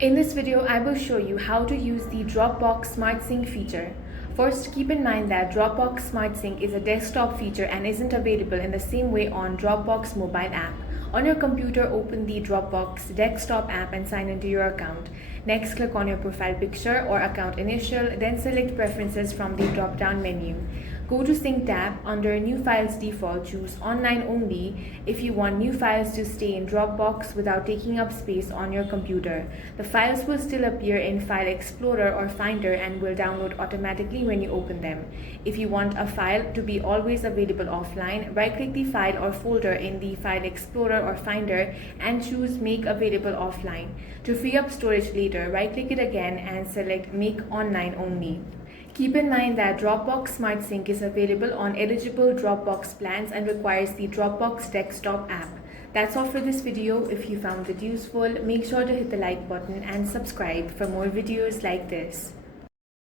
In this video, I will show you how to use the Dropbox Smart Sync feature. First, keep in mind that Dropbox Smart Sync is a desktop feature and isn't available in the same way on Dropbox mobile app. On your computer, open the Dropbox desktop app and sign into your account. Next, click on your profile picture or account initial, then select Preferences from the drop-down menu. Go to Sync tab. Under New Files default, choose Online Only if you want new files to stay in Dropbox without taking up space on your computer. The files will still appear in File Explorer or Finder and will download automatically when you open them. If you want a file to be always available offline, right-click the file or folder in the File Explorer or Finder and choose Make Available Offline. To free up storage later, right-click it again and select Make Online Only. Keep in mind that Dropbox Smart Sync is available on eligible Dropbox plans and requires the Dropbox desktop app. That's all for this video. If you found it useful, make sure to hit the like button and subscribe for more videos like this.